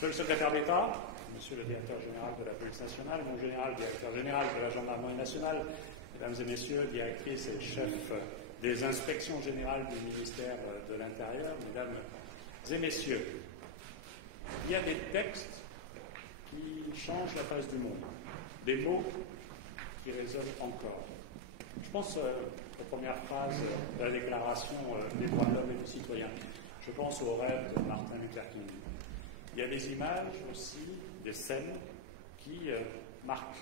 Monsieur le secrétaire d'État, Monsieur le directeur général de la police nationale, mon général, directeur général de la gendarmerie nationale, Mesdames et Messieurs, directrices et chefs des inspections générales du ministère de l'Intérieur, Mesdames et Messieurs, il y a des textes qui changent la face du monde, des mots qui résonnent encore. Je pense aux premières phrases de la Déclaration des droits de l'homme et du citoyen. Je pense aux rêves de Martin Luther King. Il y a des images aussi, des scènes qui marquent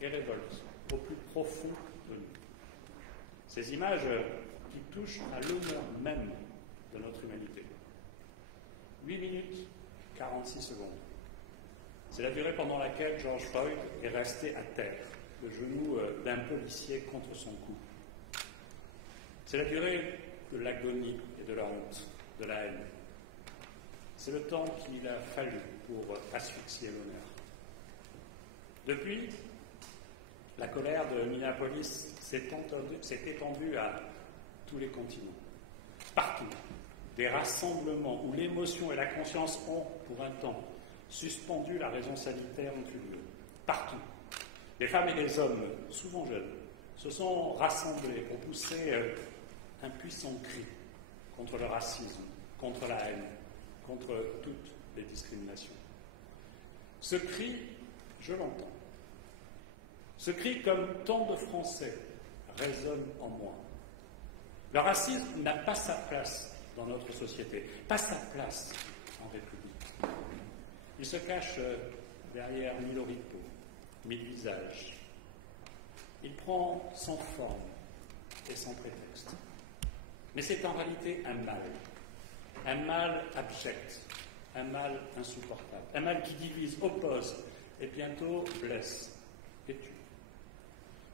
et révoltent au plus profond de nous. Ces images qui touchent à l'honneur même de notre humanité. 8 minutes 46 secondes. C'est la durée pendant laquelle George Floyd est resté à terre, le genou d'un policier contre son cou. C'est la durée de l'agonie et de la honte, de la haine. C'est le temps qu'il a fallu pour asphyxier l'honneur. Depuis, la colère de Minneapolis s'est étendue à tous les continents. Partout, des rassemblements où l'émotion et la conscience ont, pour un temps, suspendu la raison sanitaire ont eu lieu. Partout, des femmes et des hommes, souvent jeunes, se sont rassemblés pour pousser un puissant cri contre le racisme, contre la haine, contre toutes les discriminations. Ce cri, je l'entends. Ce cri, comme tant de Français, résonne en moi. Le racisme n'a pas sa place dans notre société, pas sa place en République. Il se cache derrière 1000 oripeaux, 1000 visages. Il prend sans forme et sans prétexte. Mais c'est en réalité un mal abject, un mal insupportable, un mal qui divise, oppose et bientôt blesse et tue.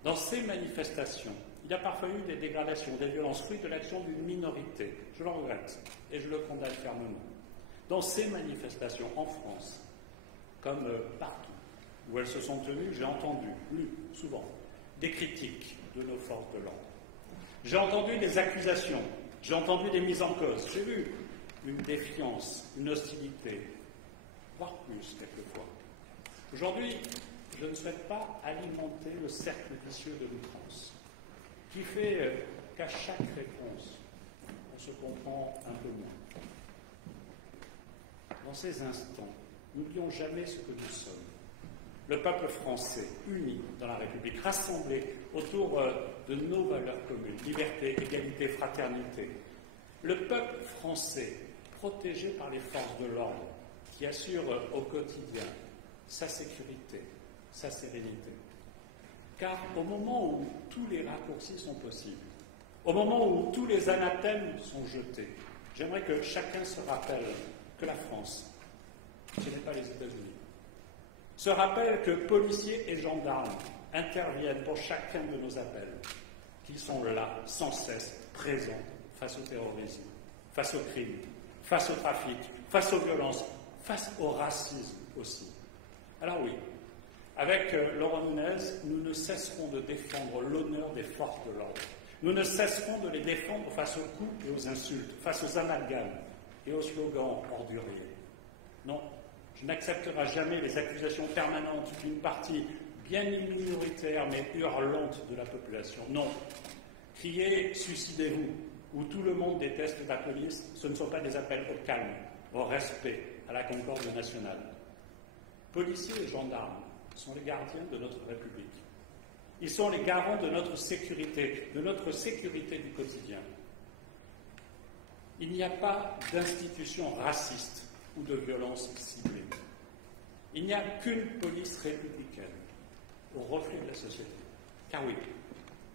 Dans ces manifestations, il y a parfois eu des dégradations, des violences, fruits de l'action d'une minorité. Je le regrette et je le condamne fermement. Dans ces manifestations, en France, comme partout où elles se sont tenues, j'ai entendu, lu souvent, des critiques de nos forces de l'ordre. J'ai entendu des accusations, j'ai entendu des mises en cause, j'ai vu une défiance, une hostilité, voire plus quelquefois. Aujourd'hui, je ne souhaite pas alimenter le cercle vicieux de l'outrance, qui fait qu'à chaque réponse, on se comprend un peu moins. Dans ces instants, n'oublions jamais ce que nous sommes. Le peuple français, uni dans la République, rassemblé autour de nos valeurs communes, liberté, égalité, fraternité. Le peuple français, protégé par les forces de l'ordre, qui assurent au quotidien sa sécurité, sa sérénité. Car au moment où tous les raccourcis sont possibles, au moment où tous les anathèmes sont jetés, j'aimerais que chacun se rappelle que la France, ce n'est pas les États-Unis. Se rappelle que policiers et gendarmes interviennent pour chacun de nos appels, qu'ils sont là, sans cesse, présents face au terrorisme, face au crime, face au trafic, face aux violences, face au racisme aussi. Alors oui, avec Laurent Nunez, nous ne cesserons de défendre l'honneur des forces de l'ordre. Nous ne cesserons de les défendre face aux coups et aux insultes, face aux amalgames et aux slogans orduriers. Non, je n'accepterai jamais les accusations permanentes d'une partie bien minoritaire mais hurlante de la population. Non, crier « suicidez-vous » où tout le monde déteste la police, ce ne sont pas des appels au calme, au respect, à la concorde nationale. Policiers et gendarmes sont les gardiens de notre République. Ils sont les garants de notre sécurité du quotidien. Il n'y a pas d'institution raciste ou de violence ciblée. Il n'y a qu'une police républicaine au reflet de la société. Car oui,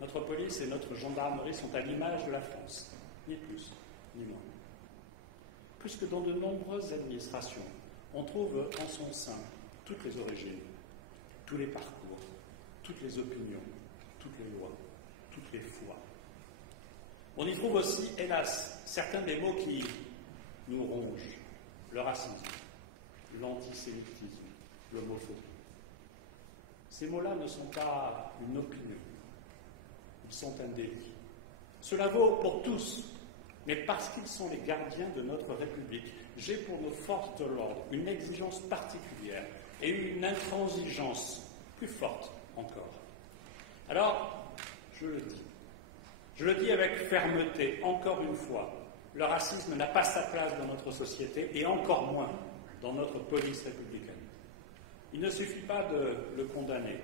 notre police et notre gendarmerie sont à l'image de la France, ni plus, ni moins. Plus que dans de nombreuses administrations, on trouve en son sein toutes les origines, tous les parcours, toutes les opinions, toutes les lois, toutes les foi. On y trouve aussi, hélas, certains des mots qui nous rongent. Le racisme, l'antisémitisme, l'homophobie. Ces mots-là ne sont pas une opinion, ils sont un délit. Cela vaut pour tous, mais parce qu'ils sont les gardiens de notre République. J'ai pour nos forces de l'ordre une exigence particulière et une intransigeance plus forte encore. Alors, je le dis avec fermeté, encore une fois, le racisme n'a pas sa place dans notre société et encore moins dans notre police républicaine. Il ne suffit pas de le condamner,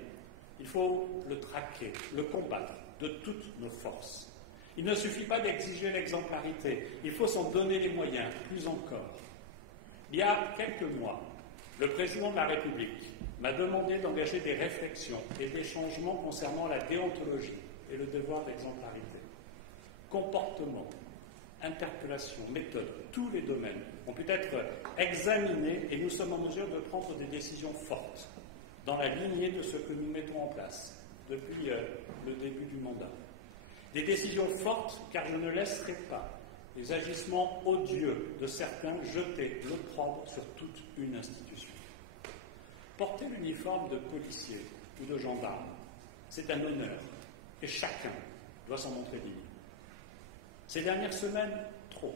il faut le traquer, le combattre de toutes nos forces. Il ne suffit pas d'exiger l'exemplarité, il faut s'en donner les moyens, plus encore. Il y a quelques mois, le président de la République m'a demandé d'engager des réflexions et des changements concernant la déontologie et le devoir d'exemplarité. Comportement, interpellation, méthode, tous les domaines ont pu être examinés et nous sommes en mesure de prendre des décisions fortes dans la lignée de ce que nous mettons en place depuis le début du mandat. Des décisions fortes car je ne laisserai pas les agissements odieux de certains jeter l'opprobre sur toute une institution. Porter l'uniforme de policier ou de gendarme, c'est un honneur et chacun doit s'en montrer digne. Ces dernières semaines, trop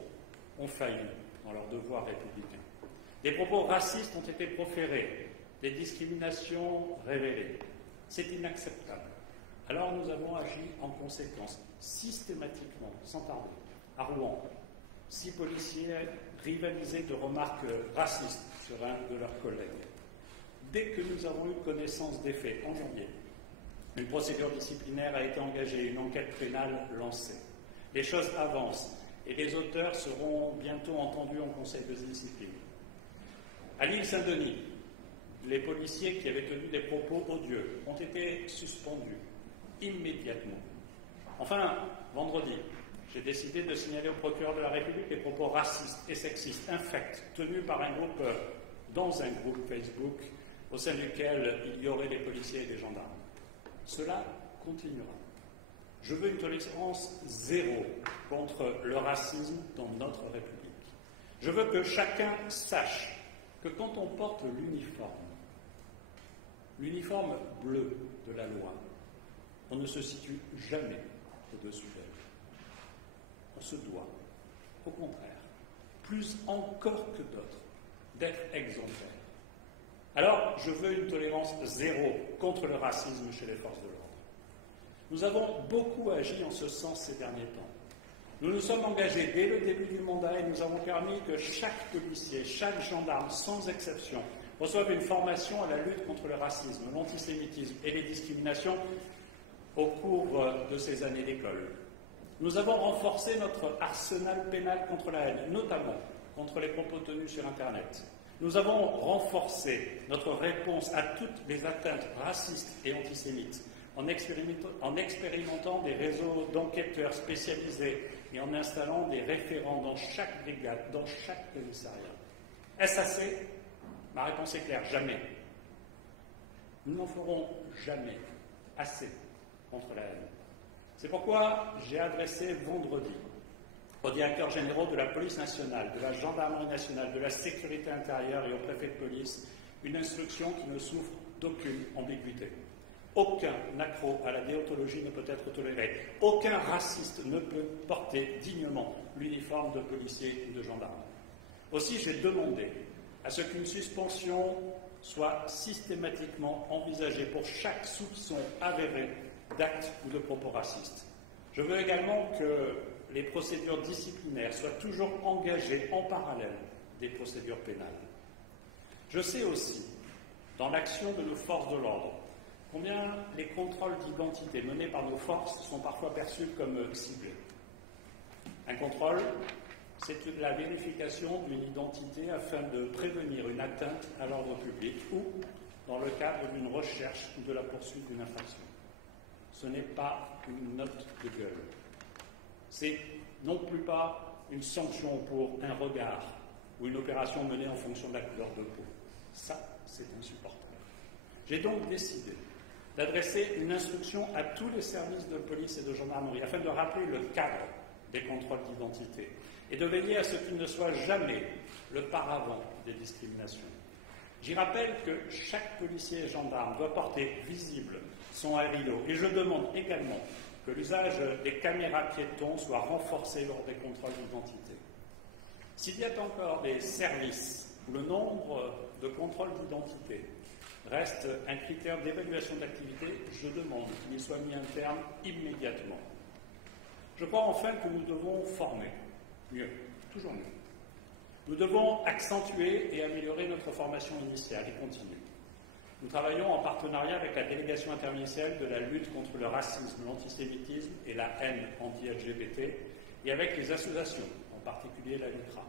ont failli dans leur devoir républicain. Des propos racistes ont été proférés, des discriminations révélées. C'est inacceptable. Alors nous avons agi en conséquence, systématiquement, sans tarder. À Rouen, 6 policiers rivalisaient de remarques racistes sur un de leurs collègues. Dès que nous avons eu connaissance des faits, en janvier, une procédure disciplinaire a été engagée, une enquête pénale lancée. Les choses avancent et les auteurs seront bientôt entendus en conseil de discipline. À l'île Saint-Denis, les policiers qui avaient tenu des propos odieux ont été suspendus immédiatement. Enfin, vendredi, j'ai décidé de signaler au procureur de la République les propos racistes et sexistes infects tenus par un groupe, dans un groupe Facebook, au sein duquel il y aurait des policiers et des gendarmes. Cela continuera. Je veux une tolérance zéro contre le racisme dans notre République. Je veux que chacun sache que quand on porte l'uniforme bleu de la loi, on ne se situe jamais au-dessus d'elle. On se doit, au contraire, plus encore que d'autres, d'être exemplaire. Alors, je veux une tolérance zéro contre le racisme chez les forces de l'ordre. Nous avons beaucoup agi en ce sens ces derniers temps. Nous nous sommes engagés dès le début du mandat et nous avons permis que chaque policier, chaque gendarme, sans exception, reçoive une formation à la lutte contre le racisme, l'antisémitisme et les discriminations au cours de ces années d'école. Nous avons renforcé notre arsenal pénal contre la haine, notamment contre les propos tenus sur Internet. Nous avons renforcé notre réponse à toutes les atteintes racistes et antisémites en expérimentant des réseaux d'enquêteurs spécialisés et en installant des référents dans chaque brigade, dans chaque commissariat. Est-ce assez ? Ma réponse est claire, jamais. Nous n'en ferons jamais assez contre la haine. C'est pourquoi j'ai adressé vendredi aux directeurs généraux de la police nationale, de la gendarmerie nationale, de la sécurité intérieure et aux préfets de police une instruction qui ne souffre d'aucune ambiguïté. Aucun accro à la déontologie ne peut être toléré. Aucun raciste ne peut porter dignement l'uniforme de policier ou de gendarme. Aussi, j'ai demandé à ce qu'une suspension soit systématiquement envisagée pour chaque soupçon avéré d'actes ou de propos racistes. Je veux également que les procédures disciplinaires soient toujours engagées en parallèle des procédures pénales. Je sais aussi, dans l'action de nos forces de l'ordre, combien les contrôles d'identité menés par nos forces sont parfois perçus comme ciblés. Un contrôle, c'est la vérification d'une identité afin de prévenir une atteinte à l'ordre public ou dans le cadre d'une recherche ou de la poursuite d'une infraction. Ce n'est pas une note de gueule. C'est non plus pas une sanction pour un regard ou une opération menée en fonction de la couleur de peau. Ça, c'est insupportable. J'ai donc décidé d'adresser une instruction à tous les services de police et de gendarmerie afin de rappeler le cadre des contrôles d'identité et de veiller à ce qu'il ne soit jamais le paravent des discriminations. J'y rappelle que chaque policier et gendarme doit porter visible son rideau et je demande également que l'usage des caméras piétons soit renforcé lors des contrôles d'identité. S'il y a encore des services où le nombre de contrôles d'identité reste un critère d'évaluation d'activité, je demande qu'il y soit mis un terme immédiatement. Je crois enfin que nous devons former mieux, toujours mieux. Nous devons accentuer et améliorer notre formation initiale et continue. Nous travaillons en partenariat avec la délégation interministérielle de la lutte contre le racisme, l'antisémitisme et la haine anti-LGBT et avec les associations, en particulier la LUCRA.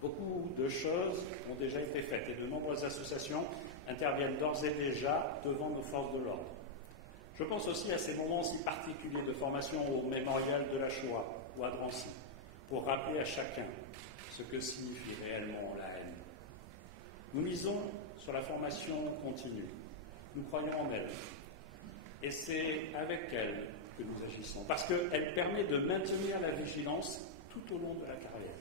Beaucoup de choses ont déjà été faites et de nombreuses associations interviennent d'ores et déjà devant nos forces de l'ordre. Je pense aussi à ces moments si particuliers de formation au mémorial de la Shoah ou à Drancy, pour rappeler à chacun ce que signifie réellement la haine. Nous misons sur la formation continue. Nous croyons en elle. Et c'est avec elle que nous agissons, parce qu'elle permet de maintenir la vigilance tout au long de la carrière,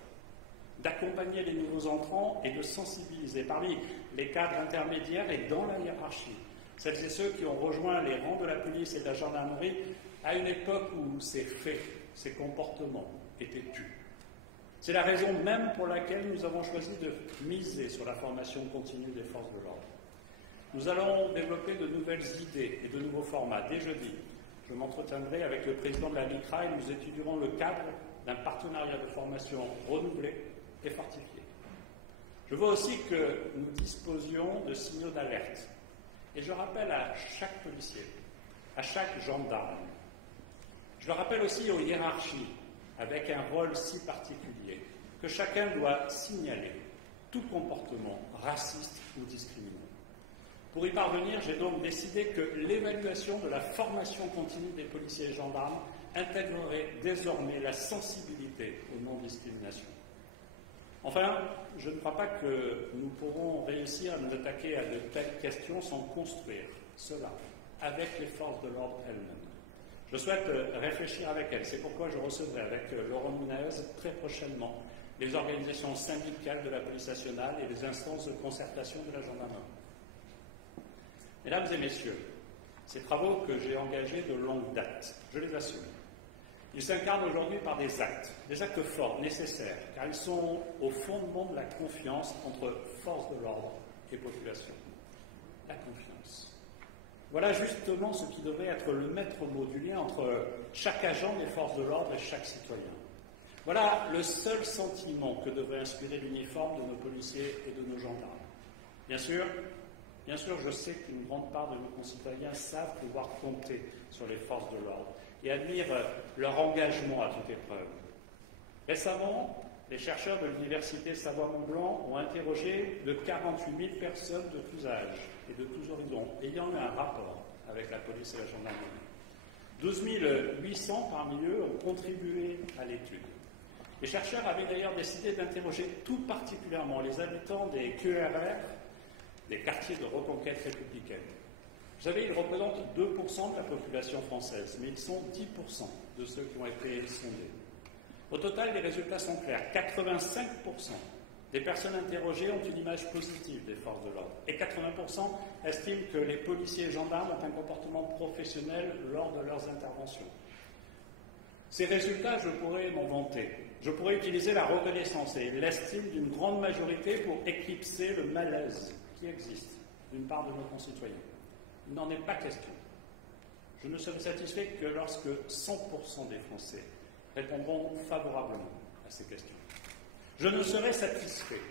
d'accompagner les nouveaux entrants et de sensibiliser parmi les cadres intermédiaires et dans la hiérarchie, celles et ceux qui ont rejoint les rangs de la police et de la gendarmerie à une époque où ces faits, ces comportements étaient tus. C'est la raison même pour laquelle nous avons choisi de miser sur la formation continue des forces de l'ordre. Nous allons développer de nouvelles idées et de nouveaux formats. Dès jeudi, je m'entretiendrai avec le président de la LICRA et nous étudierons le cadre d'un partenariat de formation renouvelé et fortifié. Je veux aussi que nous disposions de signaux d'alerte. Et je rappelle à chaque policier, à chaque gendarme, je le rappelle aussi aux hiérarchies, avec un rôle si particulier, que chacun doit signaler tout comportement raciste ou discriminant. Pour y parvenir, j'ai donc décidé que l'évaluation de la formation continue des policiers et gendarmes intégrerait désormais la sensibilité aux non-discriminations. Enfin, je ne crois pas que nous pourrons réussir à nous attaquer à de telles questions sans construire cela avec les forces de l'ordre elles-mêmes. Je souhaite réfléchir avec elles. C'est pourquoi je recevrai avec Laurent Munaez très prochainement les organisations syndicales de la police nationale et les instances de concertation de la gendarmerie. Mesdames et messieurs, ces travaux que j'ai engagés de longue date, je les assume. Ils s'incarnent aujourd'hui par des actes forts, nécessaires, car ils sont au fondement de la confiance entre forces de l'ordre et population. La confiance. Voilà justement ce qui devrait être le maître mot du lien entre chaque agent des forces de l'ordre et chaque citoyen. Voilà le seul sentiment que devrait inspirer l'uniforme de nos policiers et de nos gendarmes. Bien sûr, je sais qu'une grande part de nos concitoyens savent pouvoir compter sur les forces de l'ordre et admirent leur engagement à toute épreuve. Récemment, les chercheurs de l'université Savoie-Mont-Blanc ont interrogé de 48 000 personnes de tous âges et de tous horizons, ayant eu un rapport avec la police et la gendarmerie. 12 800 parmi eux ont contribué à l'étude. Les chercheurs avaient d'ailleurs décidé d'interroger tout particulièrement les habitants des QRR, des quartiers de reconquête républicaine. Vous savez, ils représentent 2% de la population française, mais ils sont 10% de ceux qui ont été sondés. Au total, les résultats sont clairs. 85% des personnes interrogées ont une image positive des forces de l'ordre et 80% estiment que les policiers et gendarmes ont un comportement professionnel lors de leurs interventions. Ces résultats, je pourrais m'en vanter. Je pourrais utiliser la reconnaissance et l'estime d'une grande majorité pour éclipser le malaise qui existe d'une part de nos concitoyens. Il n'en est pas question. Je ne serai satisfait que lorsque 100% des Français répondront favorablement à ces questions. Je ne serai satisfait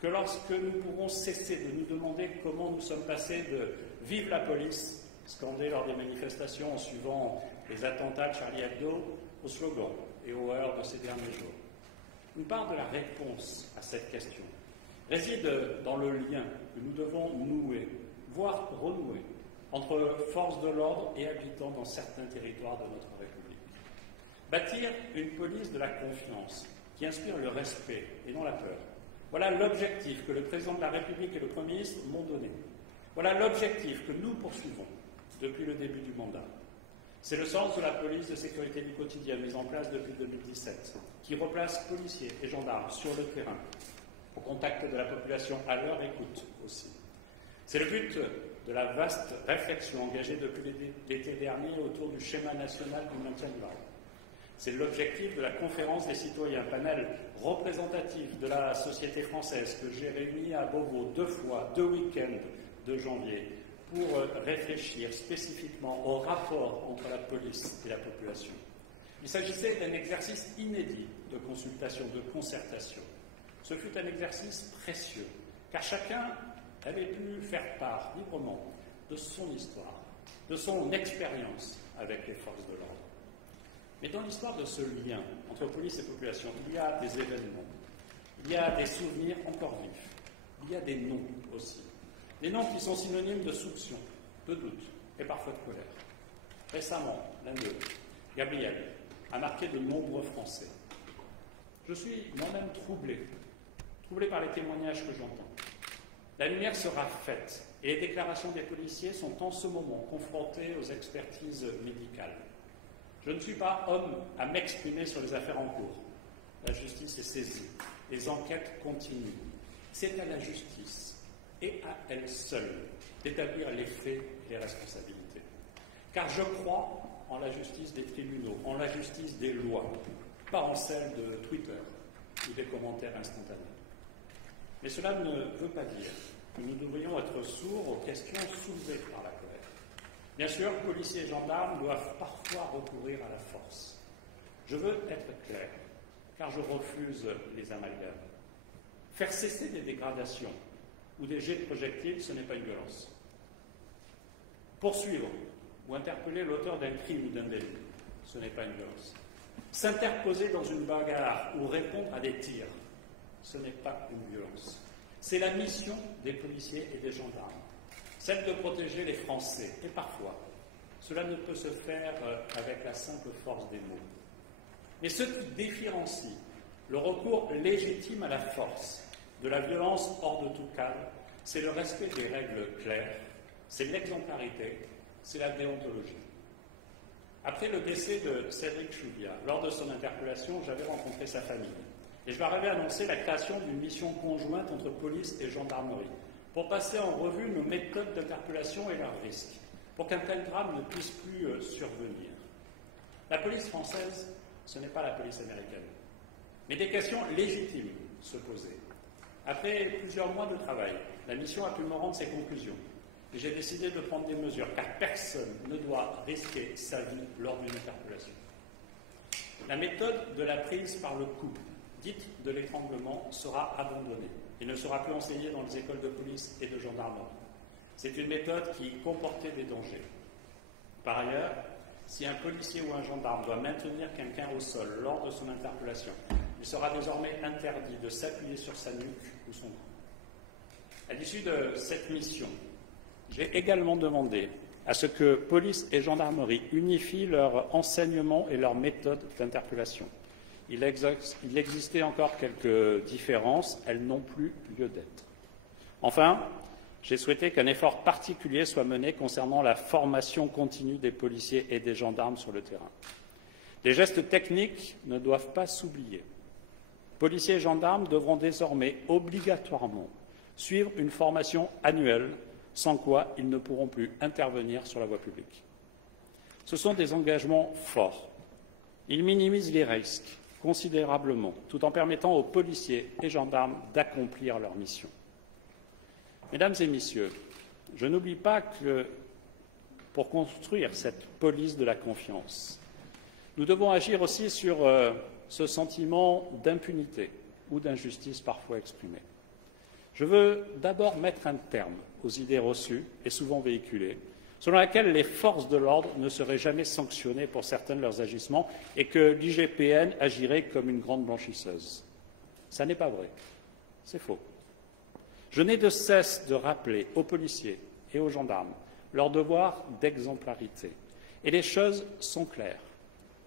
que lorsque nous pourrons cesser de nous demander comment nous sommes passés de « Vive la police » scandé lors des manifestations en suivant les attentats de Charlie Hebdo au slogan et aux heures de ces derniers jours. Une part de la réponse à cette question réside dans le lien que nous devons nouer, voire renouer, entre forces de l'ordre et habitants dans certains territoires de notre République. Bâtir une police de la confiance qui inspire le respect et non la peur. Voilà l'objectif que le président de la République et le Premier ministre m'ont donné. Voilà l'objectif que nous poursuivons depuis le début du mandat. C'est le sens de la police de sécurité du quotidien mise en place depuis 2017, qui replace policiers et gendarmes sur le terrain, au contact de la population, à leur écoute aussi. C'est le but de la vaste réflexion engagée depuis l'été dernier autour du schéma national du maintien de l'ordre. C'est l'objectif de la conférence des citoyens, panel représentatif de la société française que j'ai réuni à Beauvau 2 fois, 2 week-ends de janvier, pour réfléchir spécifiquement au rapport entre la police et la population. Il s'agissait d'un exercice inédit de consultation, de concertation. Ce fut un exercice précieux, car chacun avait pu faire part librement de son histoire, de son expérience avec les forces de l'ordre. Mais dans l'histoire de ce lien entre police et population, il y a des événements, il y a des souvenirs encore vifs, il y a des noms aussi. Des noms qui sont synonymes de soupçon, de doute et parfois de colère. Récemment, l'année, Gabriel a marqué de nombreux Français. Je suis moi-même troublé par les témoignages que j'entends. La lumière sera faite et les déclarations des policiers sont en ce moment confrontées aux expertises médicales. Je ne suis pas homme à m'exprimer sur les affaires en cours. La justice est saisie. Les enquêtes continuent. C'est à la justice et à elle seule d'établir les faits et les responsabilités. Car je crois en la justice des tribunaux, en la justice des lois, pas en celle de Twitter ou des commentaires instantanés. Mais cela ne veut pas dire que nous devrions être sourds aux questions soulevées par la colère. Bien sûr, policiers et gendarmes doivent parfois recourir à la force. Je veux être clair, car je refuse les amalgames. Faire cesser des dégradations ou des jets de projectiles, ce n'est pas une violence. Poursuivre ou interpeller l'auteur d'un crime ou d'un délit, ce n'est pas une violence. S'interposer dans une bagarre ou répondre à des tirs, ce n'est pas une violence. C'est la mission des policiers et des gendarmes, celle de protéger les Français. Et parfois, cela ne peut se faire avec la simple force des mots. Mais ce qui différencie le recours légitime à la force de la violence hors de tout cadre, c'est le respect des règles claires, c'est l'exemplarité, c'est la déontologie. Après le décès de Cédric Chouviat, lors de son interpellation, j'avais rencontré sa famille. Et je leur avais annoncé la création d'une mission conjointe entre police et gendarmerie pour passer en revue nos méthodes d'interpellation et leurs risques, pour qu'un tel drame ne puisse plus survenir. La police française, ce n'est pas la police américaine. Mais des questions légitimes se posaient. Après plusieurs mois de travail, la mission a pu me rendre ses conclusions. Et j'ai décidé de prendre des mesures, car personne ne doit risquer sa vie lors d'une interpellation. La méthode de la prise par le cou, dite de l'étranglement, sera abandonnée et ne sera plus enseignée dans les écoles de police et de gendarmerie. C'est une méthode qui comportait des dangers. Par ailleurs, si un policier ou un gendarme doit maintenir quelqu'un au sol lors de son interpellation, il sera désormais interdit de s'appuyer sur sa nuque ou son cou. À l'issue de cette mission, j'ai également demandé à ce que police et gendarmerie unifient leur enseignement et leurs méthodes d'interpellation. Il existait encore quelques différences, elles n'ont plus lieu d'être. Enfin, j'ai souhaité qu'un effort particulier soit mené concernant la formation continue des policiers et des gendarmes sur le terrain. Les gestes techniques ne doivent pas s'oublier. Policiers et gendarmes devront désormais obligatoirement suivre une formation annuelle, sans quoi ils ne pourront plus intervenir sur la voie publique. Ce sont des engagements forts. Ils minimisent les risques considérablement, tout en permettant aux policiers et gendarmes d'accomplir leur mission. Mesdames et messieurs, je n'oublie pas que pour construire cette police de la confiance, nous devons agir aussi sur ce sentiment d'impunité ou d'injustice parfois exprimé. Je veux d'abord mettre un terme aux idées reçues et souvent véhiculées, selon laquelle les forces de l'ordre ne seraient jamais sanctionnées pour certains de leurs agissements et que l'IGPN agirait comme une grande blanchisseuse. Ça n'est pas vrai. C'est faux. Je n'ai de cesse de rappeler aux policiers et aux gendarmes leur devoir d'exemplarité. Et les choses sont claires.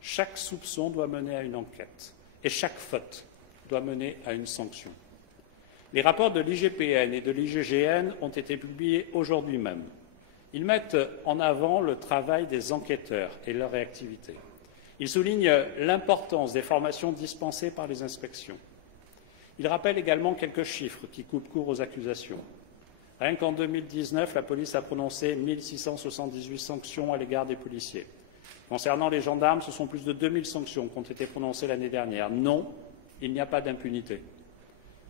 Chaque soupçon doit mener à une enquête et chaque faute doit mener à une sanction. Les rapports de l'IGPN et de l'IGGN ont été publiés aujourd'hui même. Ils mettent en avant le travail des enquêteurs et leur réactivité. Ils soulignent l'importance des formations dispensées par les inspections. Ils rappellent également quelques chiffres qui coupent court aux accusations. Rien qu'en 2019, la police a prononcé 1678 sanctions à l'égard des policiers. Concernant les gendarmes, ce sont plus de 2000 sanctions qui ont été prononcées l'année dernière. Non, il n'y a pas d'impunité.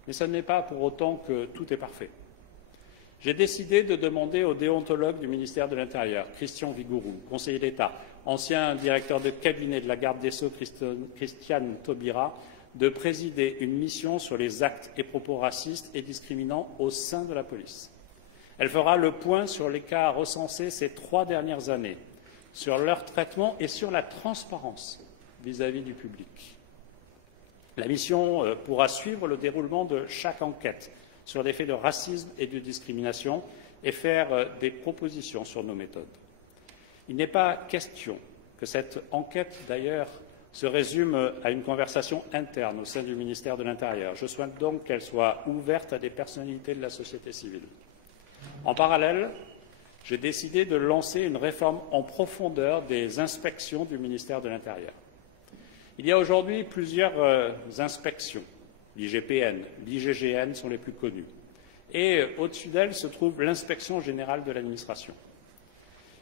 Mais ce n'est pas pour autant que tout est parfait. J'ai décidé de demander au déontologue du ministère de l'Intérieur, Christian Vigourou, conseiller d'État, ancien directeur de cabinet de la garde des Sceaux, Christiane Taubira, de présider une mission sur les actes et propos racistes et discriminants au sein de la police. Elle fera le point sur les cas recensés ces 3 dernières années, sur leur traitement et sur la transparence vis-à-vis du public. La mission pourra suivre le déroulement de chaque enquête sur des faits de racisme et de discrimination et faire des propositions sur nos méthodes. Il n'est pas question que cette enquête, d'ailleurs, se résume à une conversation interne au sein du ministère de l'Intérieur. Je souhaite donc qu'elle soit ouverte à des personnalités de la société civile. En parallèle, j'ai décidé de lancer une réforme en profondeur des inspections du ministère de l'Intérieur. Il y a aujourd'hui plusieurs inspections. L'IGPN, l'IGGN sont les plus connues. Et au-dessus d'elles se trouve l'Inspection générale de l'administration.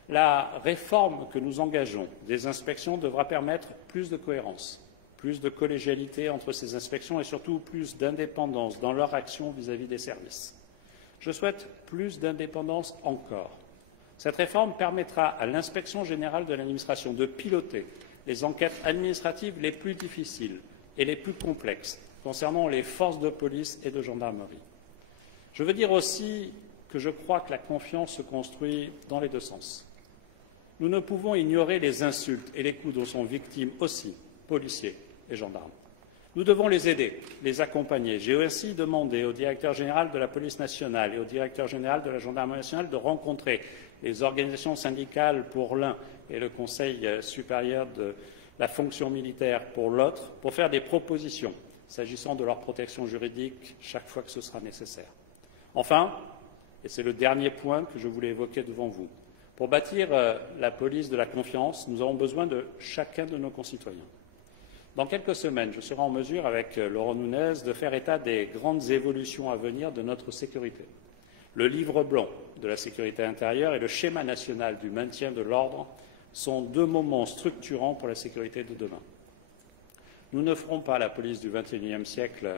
La réforme que nous engageons des inspections devra permettre plus de cohérence, plus de collégialité entre ces inspections et surtout plus d'indépendance dans leur action vis-à-vis des services. Je souhaite plus d'indépendance encore. Cette réforme permettra à l'Inspection générale de l'administration de piloter les enquêtes administratives les plus difficiles et les plus complexes concernant les forces de police et de gendarmerie. Je veux dire aussi que je crois que la confiance se construit dans les deux sens. Nous ne pouvons ignorer les insultes et les coups dont sont victimes aussi policiers et gendarmes. Nous devons les aider, les accompagner. J'ai aussi demandé au directeur général de la police nationale et au directeur général de la gendarmerie nationale de rencontrer les organisations syndicales pour l'un et le Conseil supérieur de la fonction militaire pour l'autre, pour faire des propositions s'agissant de leur protection juridique chaque fois que ce sera nécessaire. Enfin, et c'est le dernier point que je voulais évoquer devant vous, pour bâtir la police de la confiance, nous avons besoin de chacun de nos concitoyens. Dans quelques semaines, je serai en mesure, avec Laurent Nunez, de faire état des grandes évolutions à venir de notre sécurité. Le livre blanc de la sécurité intérieure et le schéma national du maintien de l'ordre sont 2 moments structurants pour la sécurité de demain. Nous ne ferons pas la police du XXIe siècle,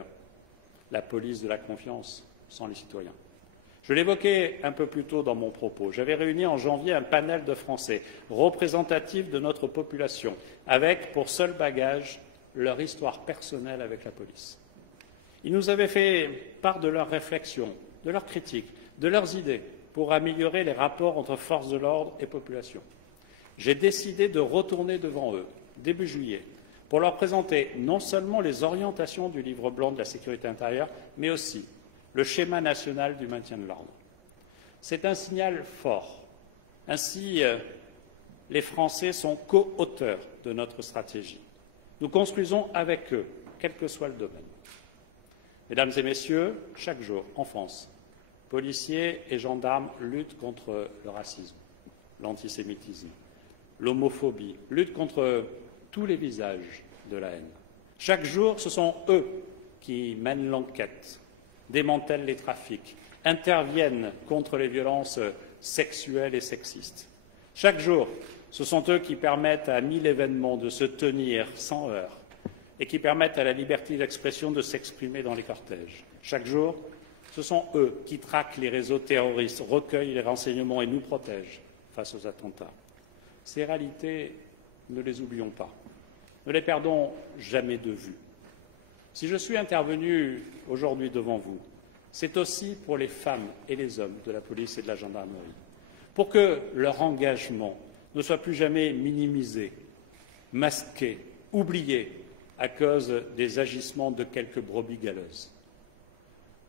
la police de la confiance, sans les citoyens. Je l'évoquais un peu plus tôt dans mon propos. J'avais réuni en janvier un panel de Français représentatifs de notre population, avec pour seul bagage leur histoire personnelle avec la police. Ils nous avaient fait part de leurs réflexions, de leurs critiques, de leurs idées pour améliorer les rapports entre forces de l'ordre et population. J'ai décidé de retourner devant eux, début juillet, pour leur présenter non seulement les orientations du livre blanc de la sécurité intérieure, mais aussi le schéma national du maintien de l'ordre. C'est un signal fort. Ainsi, les Français sont co-auteurs de notre stratégie. Nous construisons avec eux, quel que soit le domaine. Mesdames et messieurs, chaque jour, en France, policiers et gendarmes luttent contre le racisme, l'antisémitisme, l'homophobie, luttent contre tous les visages de la haine. Chaque jour, ce sont eux qui mènent l'enquête, démantèlent les trafics, interviennent contre les violences sexuelles et sexistes. Chaque jour, ce sont eux qui permettent à 1000 événements de se tenir sans heurts et qui permettent à la liberté d'expression de s'exprimer dans les cortèges. Chaque jour, ce sont eux qui traquent les réseaux terroristes, recueillent les renseignements et nous protègent face aux attentats. Ces réalités, ne les oublions pas. Ne les perdons jamais de vue. Si je suis intervenu aujourd'hui devant vous, c'est aussi pour les femmes et les hommes de la police et de la gendarmerie, pour que leur engagement ne soit plus jamais minimisé, masqué, oublié à cause des agissements de quelques brebis galeuses.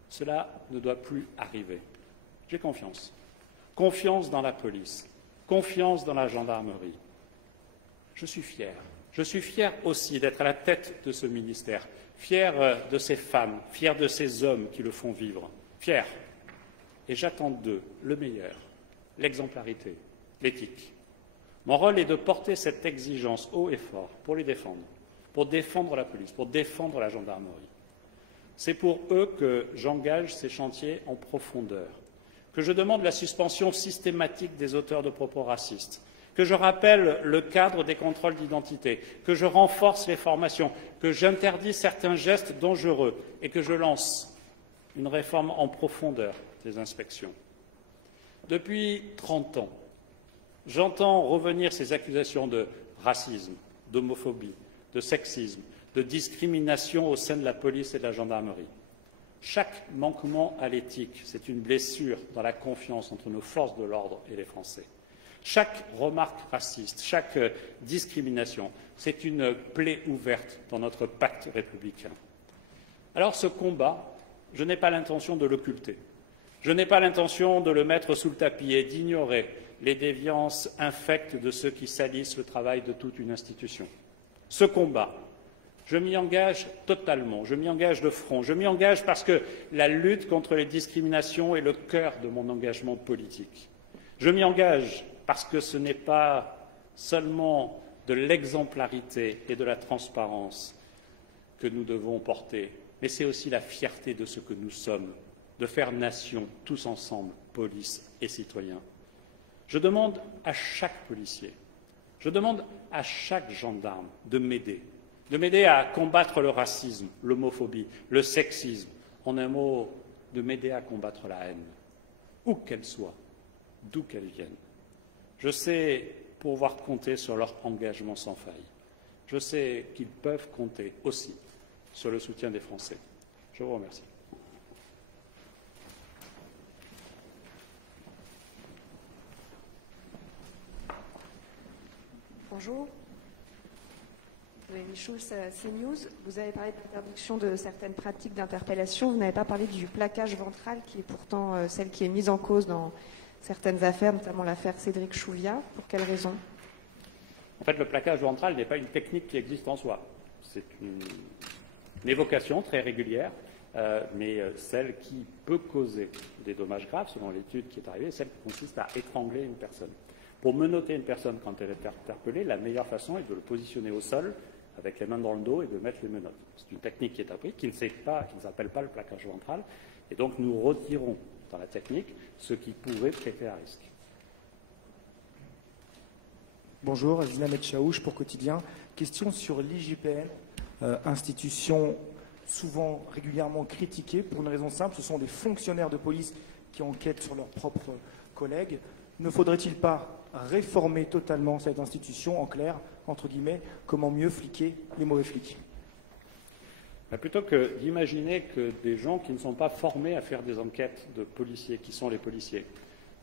Cela ne doit plus arriver. J'ai confiance. Confiance dans la police, confiance dans la gendarmerie. Je suis fier. Je suis fier aussi d'être à la tête de ce ministère, fier de ces femmes, fier de ces hommes qui le font vivre, fier. Et j'attends d'eux le meilleur, l'exemplarité, l'éthique. Mon rôle est de porter cette exigence haut et fort pour les défendre, pour défendre la police, pour défendre la gendarmerie. C'est pour eux que j'engage ces chantiers en profondeur, que je demande la suspension systématique des auteurs de propos racistes, que je rappelle le cadre des contrôles d'identité, que je renforce les formations, que j'interdis certains gestes dangereux et que je lance une réforme en profondeur des inspections. Depuis 30 ans, j'entends revenir ces accusations de racisme, d'homophobie, de sexisme, de discrimination au sein de la police et de la gendarmerie. Chaque manquement à l'éthique, c'est une blessure dans la confiance entre nos forces de l'ordre et les Français. Chaque remarque raciste, chaque discrimination, c'est une plaie ouverte dans notre pacte républicain. Alors ce combat, je n'ai pas l'intention de l'occulter. Je n'ai pas l'intention de le mettre sous le tapis et d'ignorer les déviances infectes de ceux qui salissent le travail de toute une institution. Ce combat, je m'y engage totalement, je m'y engage de front, je m'y engage parce que la lutte contre les discriminations est le cœur de mon engagement politique. Je m'y engage parce que ce n'est pas seulement de l'exemplarité et de la transparence que nous devons porter, mais c'est aussi la fierté de ce que nous sommes, de faire nation tous ensemble, police et citoyens. Je demande à chaque policier, je demande à chaque gendarme de m'aider à combattre le racisme, l'homophobie, le sexisme, en un mot, de m'aider à combattre la haine, où qu'elle soit, d'où qu'elle vienne. Je sais pouvoir compter sur leur engagement sans faille. Je sais qu'ils peuvent compter aussi sur le soutien des Français. Je vous remercie. Bonjour. Noémie Schulz, CNews. Vous avez parlé de l'interdiction de certaines pratiques d'interpellation. Vous n'avez pas parlé du plaquage ventral, qui est pourtant celle qui est mise en cause dans certaines affaires, notamment l'affaire Cédric Chouviat. Pour quelle raison? En fait, le plaquage ventral n'est pas une technique qui existe en soi. C'est une évocation très régulière, mais celle qui peut causer des dommages graves, selon l'étude qui est arrivée, celle qui consiste à étrangler une personne. Pour menotter une personne quand elle est interpellée, la meilleure façon est de le positionner au sol avec les mains dans le dos et de mettre les menottes. C'est une technique qui est apprise, qui ne s'appelle pas le plaquage ventral. Et donc nous retirons dans la technique ce qui pourrait prêter à risque. Bonjour, Zinamed Chaouch pour Quotidien. Question sur l'IGPN, institution souvent régulièrement critiquée pour une raison simple, ce sont des fonctionnaires de police qui enquêtent sur leurs propres collègues. Ne faudrait-il pas réformer totalement cette institution, en clair, entre guillemets, comment mieux fliquer les mauvais flics? Plutôt que d'imaginer que des gens qui ne sont pas formés à faire des enquêtes de policiers, qui sont les policiers,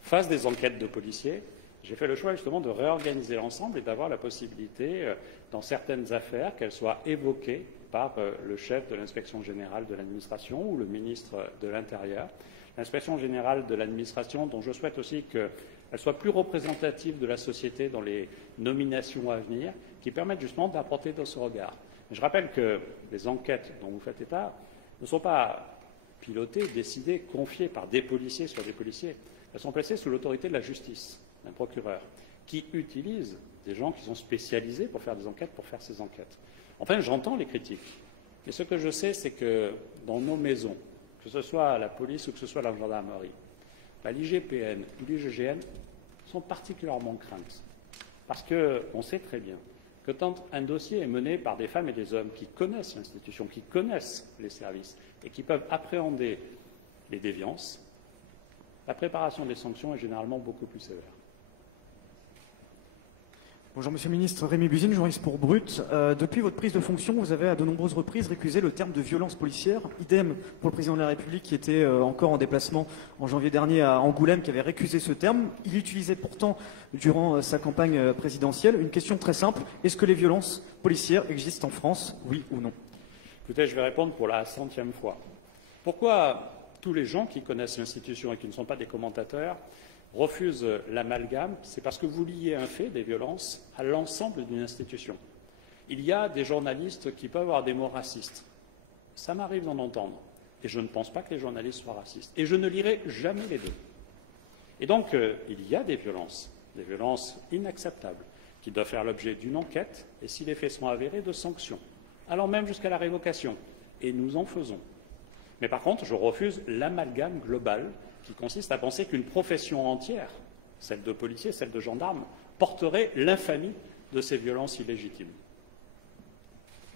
fassent des enquêtes de policiers, j'ai fait le choix justement de réorganiser l'ensemble et d'avoir la possibilité, dans certaines affaires, qu'elles soient évoquées par le chef de l'inspection générale de l'administration ou le ministre de l'Intérieur. L'inspection générale de l'administration, dont je souhaite aussi qu'elle soit plus représentative de la société dans les nominations à venir, qui permettent justement d'apporter de ce regard. Mais je rappelle que les enquêtes dont vous faites état ne sont pas pilotées, décidées, confiées par des policiers sur des policiers. Elles sont placées sous l'autorité de la justice, d'un procureur, qui utilise des gens qui sont spécialisés pour faire des enquêtes, pour faire ces enquêtes. Enfin, j'entends les critiques. Mais ce que je sais, c'est que dans nos maisons, que ce soit la police ou que ce soit la gendarmerie, l'IGPN ou l'IGGN sont particulièrement craintes. Parce qu'on sait très bien que quand un dossier est mené par des femmes et des hommes qui connaissent l'institution, qui connaissent les services et qui peuvent appréhender les déviances, la préparation des sanctions est généralement beaucoup plus sévère. Bonjour Monsieur le Ministre, Rémi Buzine, journaliste pour Brut. Depuis votre prise de fonction, vous avez à de nombreuses reprises récusé le terme de violence policière. Idem pour le Président de la République qui était encore en déplacement en janvier dernier à Angoulême, qui avait récusé ce terme. Il l'utilisait pourtant durant sa campagne présidentielle. Une question très simple, est-ce que les violences policières existent en France, oui ou non? Écoutez, je vais répondre pour la 100e fois. Pourquoi tous les gens qui connaissent l'institution et qui ne sont pas des commentateurs refusent l'amalgame? C'est parce que vous liez un fait, des violences, à l'ensemble d'une institution. Il y a des journalistes qui peuvent avoir des mots racistes. Ça m'arrive d'en entendre. Et je ne pense pas que les journalistes soient racistes. Et je ne lirai jamais les deux. Et donc, il y a des violences inacceptables, qui doivent faire l'objet d'une enquête, et si les faits sont avérés, de sanctions, allant même jusqu'à la révocation. Et nous en faisons. Mais par contre, je refuse l'amalgame global qui consiste à penser qu'une profession entière, celle de policier, celle de gendarme, porterait l'infamie de ces violences illégitimes.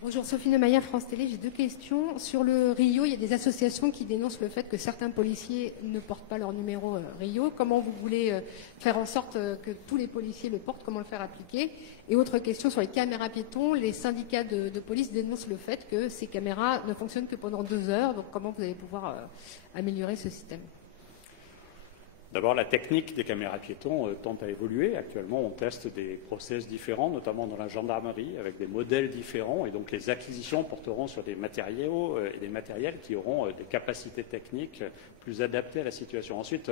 Bonjour, Sophie Nemaillard, France Télé. J'ai deux questions. Sur le Rio, il y a des associations qui dénoncent le fait que certains policiers ne portent pas leur numéro Rio. Comment vous voulez faire en sorte que tous les policiers le portent? Comment le faire appliquer? Et autre question sur les caméras piétons. Les syndicats de police dénoncent le fait que ces caméras ne fonctionnent que pendant 2 heures. Donc comment vous allez pouvoir améliorer ce système? D'abord, la technique des caméras piétons tend à évoluer. Actuellement, on teste des process différents, notamment dans la gendarmerie, avec des modèles différents. Et donc, les acquisitions porteront sur des matériaux et des matériels qui auront des capacités techniques plus adaptées à la situation. Ensuite,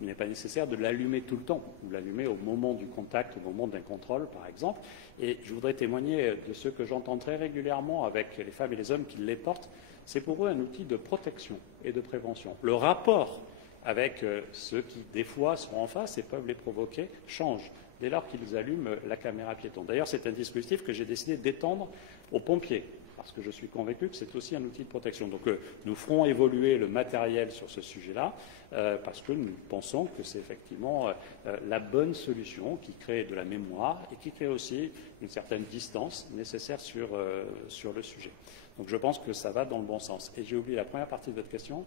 il n'est pas nécessaire de l'allumer tout le temps. Vous l'allumez au moment du contact, au moment d'un contrôle, par exemple. Et je voudrais témoigner de ce que j'entends très régulièrement avec les femmes et les hommes qui les portent. C'est pour eux un outil de protection et de prévention. Le rapport avec ceux qui, des fois, seront en face et peuvent les provoquer, change dès lors qu'ils allument la caméra piéton. D'ailleurs, c'est un dispositif que j'ai décidé d'étendre aux pompiers, parce que je suis convaincu que c'est aussi un outil de protection. Donc, nous ferons évoluer le matériel sur ce sujet-là, parce que nous pensons que c'est effectivement la bonne solution qui crée de la mémoire et qui crée aussi une certaine distance nécessaire sur le sujet. Donc je pense que ça va dans le bon sens. Et j'ai oublié la première partie de votre question.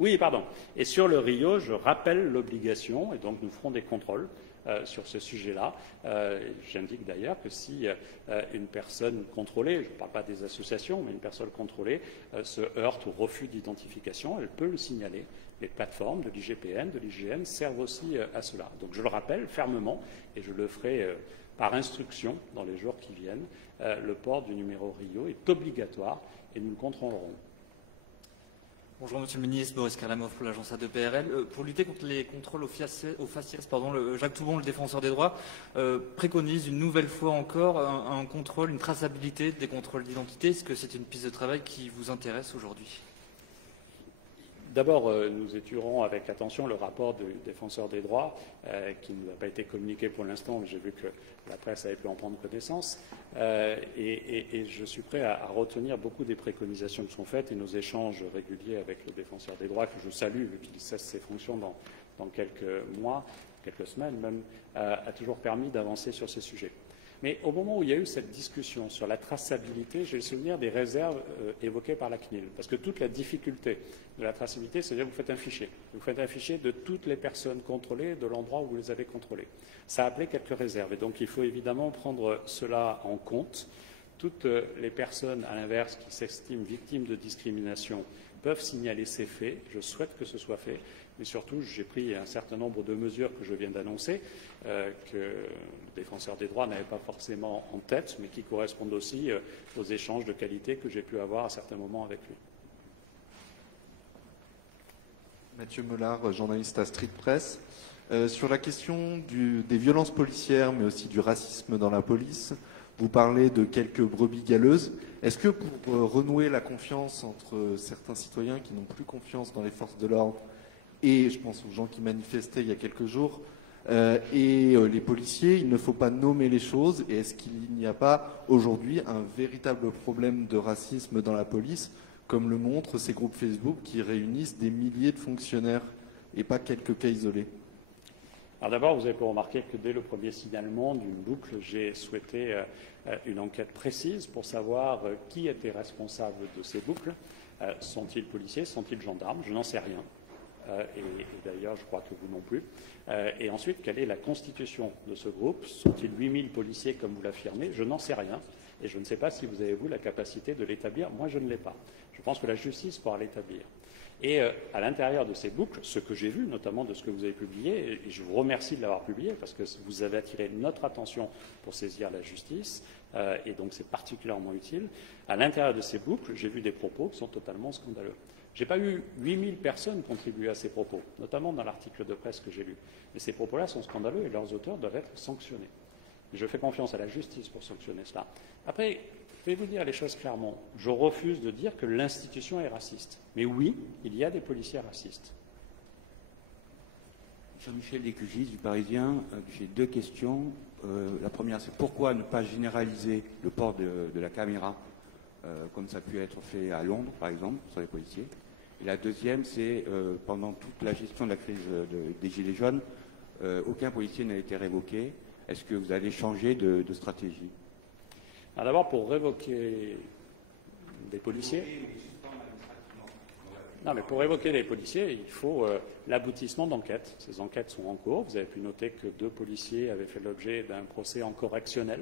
Oui, pardon. Et sur le Rio, je rappelle l'obligation, et donc nous ferons des contrôles sur ce sujet-là. J'indique d'ailleurs que si une personne contrôlée, je ne parle pas des associations, mais une personne contrôlée se heurte au refus d'identification, elle peut le signaler. Les plateformes de l'IGPN, de l'IGN servent aussi à cela. Donc je le rappelle fermement, et je le ferai par instruction dans les jours qui viennent. Le port du numéro Rio est obligatoire et nous le contrôlerons. Bonjour Monsieur le Ministre, Boris Karlamov pour l'agence A2PRL. Pour lutter contre les contrôles au faciès, Jacques Toubon, le défenseur des droits, préconise une nouvelle fois encore un contrôle, une traçabilité des contrôles d'identité. Est-ce que c'est une piste de travail qui vous intéresse aujourd'hui ? D'abord, nous étudierons avec attention le rapport du défenseur des droits, qui ne nous a pas été communiqué pour l'instant, mais j'ai vu que la presse avait pu en prendre connaissance. Et je suis prêt à retenir beaucoup des préconisations qui sont faites et nos échanges réguliers avec le défenseur des droits, que je salue, vu qu'il cesse ses fonctions dans quelques mois, quelques semaines même, a toujours permis d'avancer sur ces sujets. Mais au moment où il y a eu cette discussion sur la traçabilité, j'ai le souvenir des réserves évoquées par la CNIL. Parce que toute la difficulté de la traçabilité, c'est-à-dire que vous faites un fichier. Vous faites un fichier de toutes les personnes contrôlées, de l'endroit où vous les avez contrôlées. Ça a appelé quelques réserves. Et donc il faut évidemment prendre cela en compte. Toutes les personnes, à l'inverse, qui s'estiment victimes de discrimination peuvent signaler ces faits. Je souhaite que ce soit fait. Mais surtout, j'ai pris un certain nombre de mesures que je viens d'annoncer, que le défenseur des droits n'avait pas forcément en tête, mais qui correspondent aussi aux échanges de qualité que j'ai pu avoir à certains moments avec lui. Mathieu Mollard, journaliste à Street Press. Sur la question des violences policières, mais aussi du racisme dans la police, vous parlez de quelques brebis galeuses. Est-ce que pour renouer la confiance entre certains citoyens qui n'ont plus confiance dans les forces de l'ordre, et je pense aux gens qui manifestaient il y a quelques jours, et les policiers, il ne faut pas nommer les choses? Et est-ce qu'il n'y a pas aujourd'hui un véritable problème de racisme dans la police, comme le montrent ces groupes Facebook qui réunissent des milliers de fonctionnaires et pas quelques cas isolés? Alors d'abord, vous avez pu remarquer que dès le premier signalement d'une boucle, j'ai souhaité une enquête précise pour savoir qui était responsable de ces boucles. Sont-ils policiers? Sont-ils gendarmes? Je n'en sais rien. Et d'ailleurs, je crois que vous non plus. Et ensuite, quelle est la constitution de ce groupe? Sont-ils 8000 policiers, comme vous l'affirmez? Je n'en sais rien. Et je ne sais pas si vous avez, vous, la capacité de l'établir. Moi, je ne l'ai pas. Je pense que la justice pourra l'établir. Et à l'intérieur de ces boucles, ce que j'ai vu, notamment de ce que vous avez publié, et je vous remercie de l'avoir publié, parce que vous avez attiré notre attention pour saisir la justice, et donc c'est particulièrement utile. À l'intérieur de ces boucles, j'ai vu des propos qui sont totalement scandaleux. Je n'ai pas eu 8000 personnes contribuer à ces propos, notamment dans l'article de presse que j'ai lu. Et ces propos-là sont scandaleux et leurs auteurs doivent être sanctionnés. Et je fais confiance à la justice pour sanctionner cela. Après, je vais vous dire les choses clairement. Je refuse de dire que l'institution est raciste. Mais oui, il y a des policiers racistes. Jean-Michel Descugis du Parisien, j'ai deux questions. La première, c'est pourquoi ne pas généraliser le port de la caméra comme ça a pu être fait à Londres, par exemple, sur les policiers. Et la deuxième, c'est pendant toute la gestion de la crise des Gilets jaunes, aucun policier n'a été révoqué. Est-ce que vous allez changer de stratégie? Alors d'abord, pour révoquer des policiers, non, mais pour révoquer les policiers, il faut l'aboutissement d'enquêtes. Ces enquêtes sont en cours. Vous avez pu noter que 2 policiers avaient fait l'objet d'un procès en correctionnel.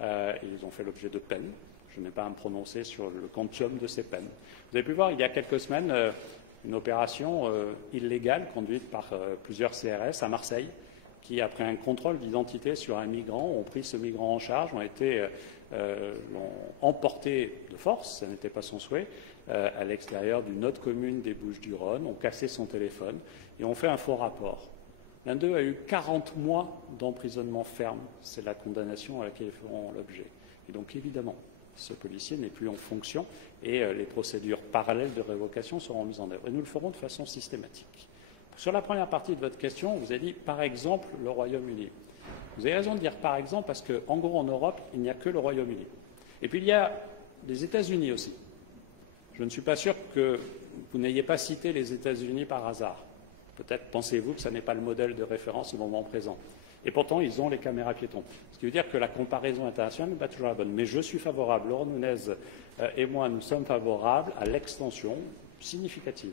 Ils ont fait l'objet de peines. Je n'ai pas à me prononcer sur le quantum de ces peines. Vous avez pu voir il y a quelques semaines une opération illégale conduite par plusieurs CRS à Marseille, qui, après un contrôle d'identité sur un migrant, ont pris ce migrant en charge, l'ont emporté de force, ça n'était pas son souhait, à l'extérieur d'une autre commune des Bouches-du-Rhône, ont cassé son téléphone et ont fait un faux rapport. L'un d'eux a eu 40 mois d'emprisonnement ferme. C'est la condamnation à laquelle ils feront l'objet. Et donc, évidemment, ce policier n'est plus en fonction et les procédures parallèles de révocation seront mises en œuvre. Et nous le ferons de façon systématique. Sur la première partie de votre question, vous avez dit, par exemple, le Royaume-Uni. Vous avez raison de dire par exemple parce qu'en gros, en Europe, il n'y a que le Royaume-Uni. Et puis, il y a les États-Unis aussi. Je ne suis pas sûr que vous n'ayez pas cité les États-Unis par hasard. Peut-être pensez-vous que ce n'est pas le modèle de référence au moment présent. Et pourtant, ils ont les caméras piétons. Ce qui veut dire que la comparaison internationale n'est pas toujours la bonne. Mais je suis favorable, Laurent Nunez et moi, nous sommes favorables à l'extension significative.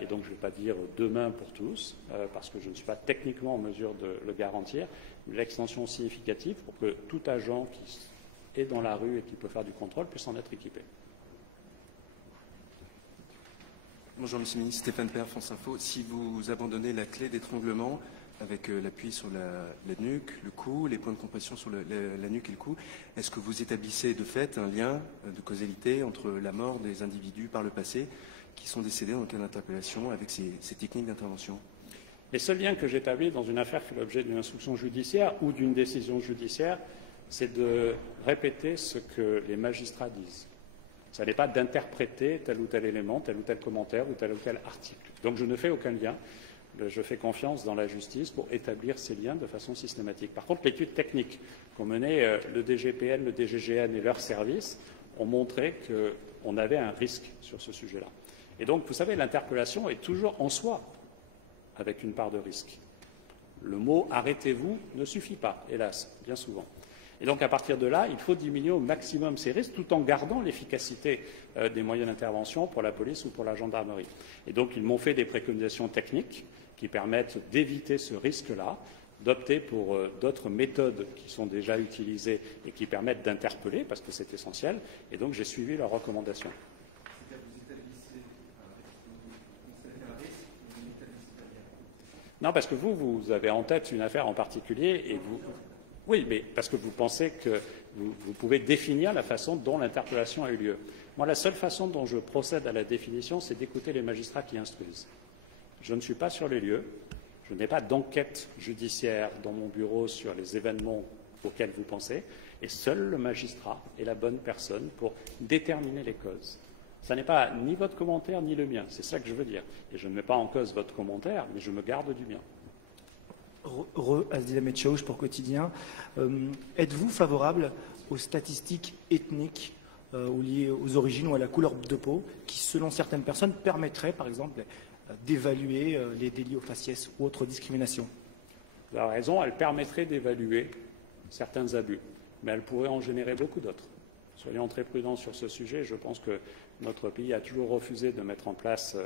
Et donc, je ne vais pas dire demain pour tous, parce que je ne suis pas techniquement en mesure de le garantir, mais l'extension significative pour que tout agent qui est dans la rue et qui peut faire du contrôle puisse en être équipé. Bonjour Monsieur le Ministre, Stéphane Père, France Info. Si vous abandonnez la clé d'étranglement avec l'appui sur la nuque, le cou, les points de compression sur la nuque et le cou, est-ce que vous établissez de fait un lien de causalité entre la mort des individus par le passé qui sont décédés dans le cas d'interpellation avec ces techniques d'intervention? Les seuls liens que j'établis dans une affaire qui fait l'objet d'une instruction judiciaire ou d'une décision judiciaire, c'est de répéter ce que les magistrats disent. Ce n'est pas d'interpréter tel ou tel élément, tel ou tel commentaire ou tel article. Donc je ne fais aucun lien. Je fais confiance dans la justice pour établir ces liens de façon systématique. Par contre, l'étude technique qu'ont menée le DGPN, le DGGN et leurs services ont montré qu'on avait un risque sur ce sujet-là. Et donc, vous savez, l'interpellation est toujours en soi avec une part de risque. Le mot « arrêtez-vous » ne suffit pas, hélas, bien souvent. Et donc, à partir de là, il faut diminuer au maximum ces risques tout en gardant l'efficacité des moyens d'intervention pour la police ou pour la gendarmerie. Et donc, ils m'ont fait des préconisations techniques qui permettent d'éviter ce risque-là, d'opter pour d'autres méthodes qui sont déjà utilisées et qui permettent d'interpeller, parce que c'est essentiel. Et donc, j'ai suivi leurs recommandations. Non, parce que vous avez en tête une affaire en particulier et vous... Oui, mais parce que vous pensez que vous pouvez définir la façon dont l'interpellation a eu lieu. Moi, la seule façon dont je procède à la définition, c'est d'écouter les magistrats qui instruisent. Je ne suis pas sur les lieux, je n'ai pas d'enquête judiciaire dans mon bureau sur les événements auxquels vous pensez, et seul le magistrat est la bonne personne pour déterminer les causes. Ce n'est pas ni votre commentaire ni le mien, c'est ça que je veux dire. Et je ne mets pas en cause votre commentaire, mais je me garde du mien. Asdila Metchaouch pour Quotidien. Êtes-vous favorable aux statistiques ethniques ou liées aux origines ou à la couleur de peau qui, selon certaines personnes, permettraient, par exemple, d'évaluer les délits au faciès ou autres discriminations? Vous avez raison, elles permettraient d'évaluer certains abus, mais elles pourraient en générer beaucoup d'autres. Soyons très prudents sur ce sujet. Je pense que notre pays a toujours refusé de mettre en place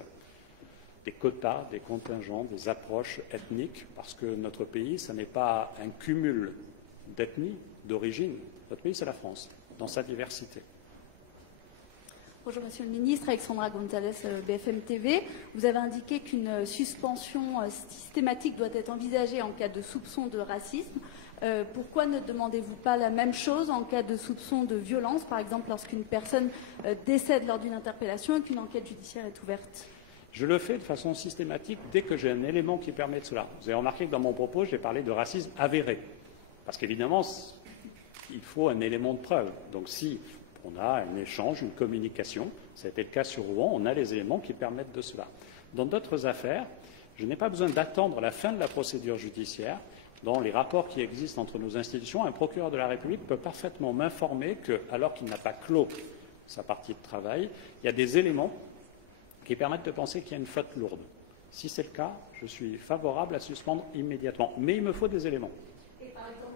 des quotas, des contingents, des approches ethniques, parce que notre pays, ce n'est pas un cumul d'ethnies, d'origine. Notre pays, c'est la France, dans sa diversité. Bonjour Monsieur le Ministre, Alexandra Gonzalez, BFM TV. Vous avez indiqué qu'une suspension systématique doit être envisagée en cas de soupçon de racisme. Pourquoi ne demandez-vous pas la même chose en cas de soupçon de violence, par exemple lorsqu'une personne décède lors d'une interpellation et qu'une enquête judiciaire est ouverte? Je le fais de façon systématique dès que j'ai un élément qui permet de cela. Vous avez remarqué que dans mon propos, j'ai parlé de racisme avéré. Parce qu'évidemment, il faut un élément de preuve. Donc si on a un échange, une communication, ça a été le cas sur Rouen, on a les éléments qui permettent de cela. Dans d'autres affaires, je n'ai pas besoin d'attendre la fin de la procédure judiciaire. Dans les rapports qui existent entre nos institutions, un procureur de la République peut parfaitement m'informer que, alors qu'il n'a pas clos sa partie de travail, il y a des éléments qui permettent de penser qu'il y a une faute lourde. Si c'est le cas, je suis favorable à suspendre immédiatement. Mais il me faut des éléments. Et par exemple,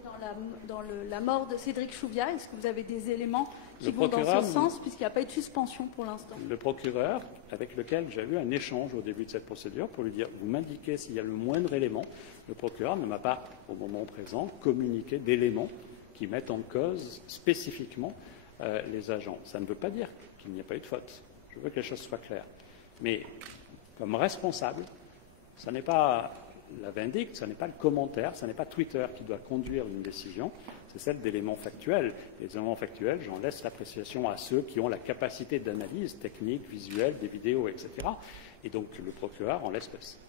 dans la mort de Cédric Chouviat, est-ce que vous avez des éléments qui vont dans ce sens, puisqu'il n'y a pas eu de suspension pour l'instant? Le procureur, avec lequel j'ai eu un échange au début de cette procédure, pour lui dire, vous m'indiquez s'il y a le moindre élément, le procureur ne m'a pas, au moment présent, communiqué d'éléments qui mettent en cause spécifiquement les agents. Ça ne veut pas dire qu'il n'y a pas eu de faute. Je veux que les choses soient claires. Mais comme responsable, ce n'est pas la vindicte, ce n'est pas le commentaire, ce n'est pas Twitter qui doit conduire une décision, c'est celle d'éléments factuels. Les éléments factuels, j'en laisse l'appréciation à ceux qui ont la capacité d'analyse technique, visuelle, des vidéos, etc. Et donc le procureur en l'espèce.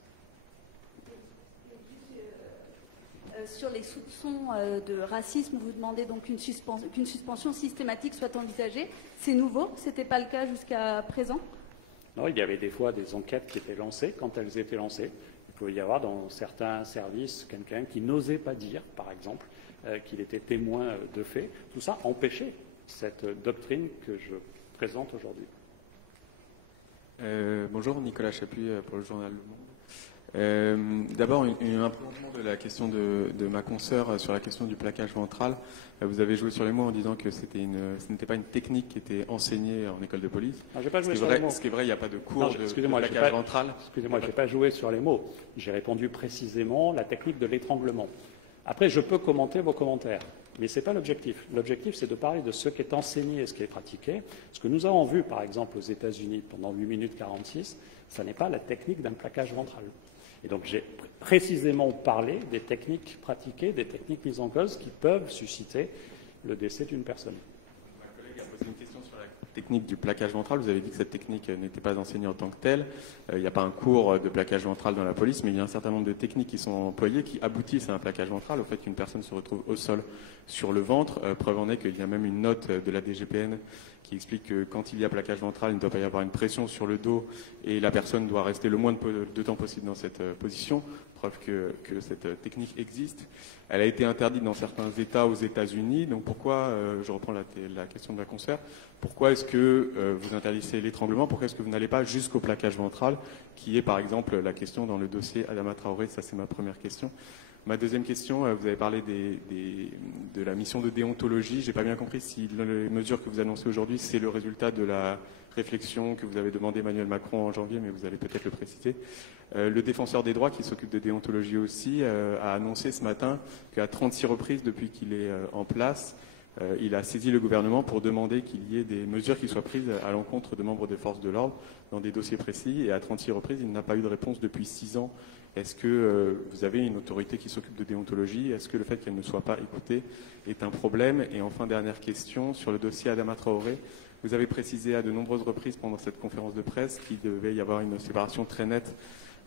Sur les soupçons de racisme, vous demandez donc qu'une suspension systématique soit envisagée. C'est nouveau, ce n'était pas le cas jusqu'à présent? Non, il y avait des fois des enquêtes qui étaient lancées. Quand elles étaient lancées, il pouvait y avoir dans certains services quelqu'un qui n'osait pas dire, par exemple, qu'il était témoin de faits. Tout ça empêchait cette doctrine que je présente aujourd'hui. Bonjour, Nicolas Chapuis pour le journal Le Monde. D'abord, un prolongement de la question de ma consoeur sur la question du plaquage ventral. Vous avez joué sur les mots en disant que ce n'était pas une technique qui était enseignée en école de police. Non, j'ai pas joué sur les mots. Ce qui est vrai, il n'y a pas de cours de plaquage ventral. Excusez-moi, je n'ai pas joué sur les mots. J'ai répondu précisément la technique de l'étranglement. Après, je peux commenter vos commentaires, mais ce n'est pas l'objectif. L'objectif, c'est de parler de ce qui est enseigné et ce qui est pratiqué. Ce que nous avons vu, par exemple, aux États-Unis pendant 8 minutes 46, ce n'est pas la technique d'un plaquage ventral. Et donc j'ai précisément parlé des techniques pratiquées, des techniques mises en cause qui peuvent susciter le décès d'une personne. Ma collègue a posé une question sur la technique du plaquage ventral. Vous avez dit que cette technique n'était pas enseignée en tant que telle. Il n'y a pas un cours de plaquage ventral dans la police, mais il y a un certain nombre de techniques qui sont employées qui aboutissent à un plaquage ventral, au fait qu'une personne se retrouve au sol sur le ventre. Preuve en est qu'il y a même une note de la DGPN qui explique que quand il y a plaquage ventral, il ne doit pas y avoir une pression sur le dos et la personne doit rester le moins de temps possible dans cette position. Preuve que cette technique existe. Elle a été interdite dans certains États aux États-Unis. Donc pourquoi, je reprends la question de la consoeur, pourquoi est-ce que vous interdisez l'étranglement? Pourquoi est-ce que vous n'allez pas jusqu'au plaquage ventral, qui est par exemple la question dans le dossier Adama Traoré? Ça, c'est ma première question. Ma deuxième question, vous avez parlé de la mission de déontologie. Je n'ai pas bien compris si les mesures que vous annoncez aujourd'hui, c'est le résultat de la réflexion que vous avez demandé Emmanuel Macron en janvier, mais vous allez peut-être le préciser. Le défenseur des droits, qui s'occupe de déontologie aussi, a annoncé ce matin qu'à 36 reprises depuis qu'il est en place, il a saisi le gouvernement pour demander qu'il y ait des mesures qui soient prises à l'encontre de membres des forces de l'ordre dans des dossiers précis. Et à 36 reprises, il n'a pas eu de réponse depuis 6 ans. Est-ce que vous avez une autorité qui s'occupe de déontologie? Est-ce que le fait qu'elle ne soit pas écoutée est un problème? Et enfin, dernière question, sur le dossier Adama Traoré, vous avez précisé à de nombreuses reprises pendant cette conférence de presse qu'il devait y avoir une séparation très nette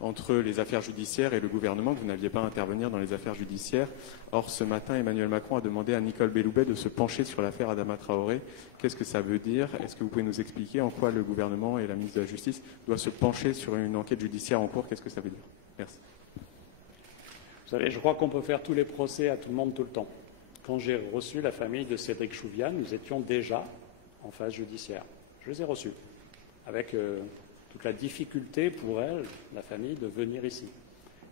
entre les affaires judiciaires et le gouvernement, que vous n'aviez pas à intervenir dans les affaires judiciaires. Or, ce matin, Emmanuel Macron a demandé à Nicole Belloubet de se pencher sur l'affaire Adama Traoré. Qu'est-ce que ça veut dire? Est-ce que vous pouvez nous expliquer en quoi le gouvernement et la ministre de la Justice doivent se pencher sur une enquête judiciaire en cours? Qu'est-ce que ça veut dire? Merci. Vous savez, je crois qu'on peut faire tous les procès à tout le monde tout le temps. Quand j'ai reçu la famille de Cédric Chouviat, nous étions déjà en phase judiciaire. Je les ai reçus avec toute la difficulté pour elle, la famille, de venir ici.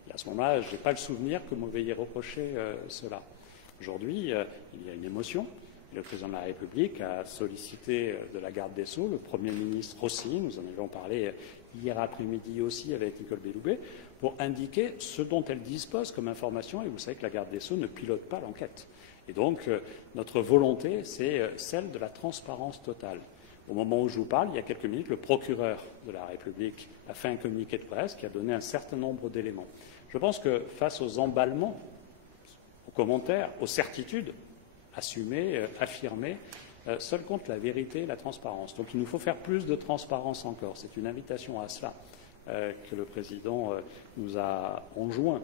Et à ce moment-là, je n'ai pas le souvenir que vous m'ayez reproché cela. Aujourd'hui, il y a une émotion. Le président de la République a sollicité de la garde des Sceaux, le Premier ministre aussi, nous en avions parlé hier après-midi aussi avec Nicole Belloubet, pour indiquer ce dont elle dispose comme information. Et vous savez que la garde des Sceaux ne pilote pas l'enquête. Et donc, notre volonté, c'est celle de la transparence totale. Au moment où je vous parle, il y a quelques minutes, le procureur de la République a fait un communiqué de presse qui a donné un certain nombre d'éléments. Je pense que face aux emballements, aux commentaires, aux certitudes, assumées, affirmées, seul compte la vérité et la transparence. Donc il nous faut faire plus de transparence encore. C'est une invitation à cela que le président nous a enjoint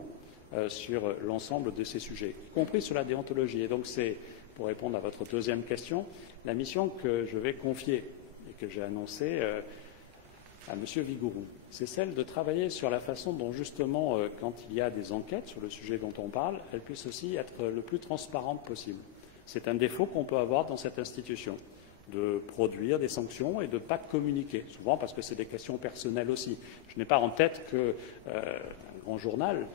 sur l'ensemble de ces sujets, y compris sur la déontologie. Et donc c'est, pour répondre à votre deuxième question, la mission que je vais confier et que j'ai annoncée à M. Vigouroux. C'est celle de travailler sur la façon dont, justement, quand il y a des enquêtes sur le sujet dont on parle, elles puissent aussi être le plus transparentes possible. C'est un défaut qu'on peut avoir dans cette institution. de produire des sanctions et de ne pas communiquer, souvent parce que c'est des questions personnelles aussi. Je n'ai pas en tête qu'un grand journal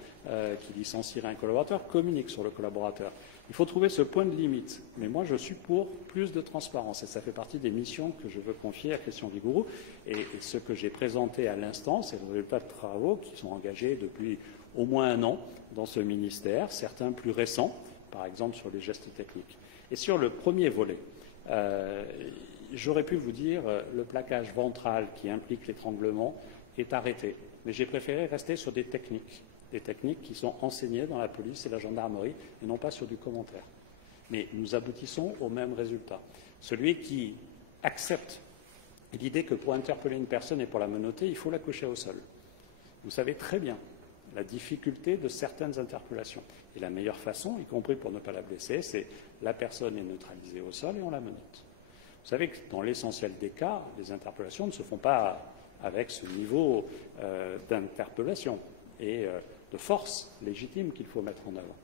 qui licencierait un collaborateur communique sur le collaborateur. Il faut trouver ce point de limite. Mais moi, je suis pour plus de transparence. Et ça fait partie des missions que je veux confier à Christian Vigourou. Et ce que j'ai présenté à l'instant, c'est le résultat de travaux qui sont engagés depuis au moins un an dans ce ministère, certains plus récents, par exemple sur les gestes techniques. Et sur le premier volet, j'aurais pu vous dire le plaquage ventral qui implique l'étranglement est arrêté. Mais j'ai préféré rester sur des techniques qui sont enseignées dans la police et la gendarmerie, et non pas sur du commentaire. Mais nous aboutissons au même résultat. Celui qui accepte l'idée que pour interpeller une personne et pour la menotter, il faut la coucher au sol. Vous savez très bien la difficulté de certaines interpellations. Et la meilleure façon, y compris pour ne pas la blesser, c'est la personne est neutralisée au sol et on la menotte. Vous savez que dans l'essentiel des cas, les interpellations ne se font pas avec ce niveau d'interpellation et de force légitime qu'il faut mettre en œuvre.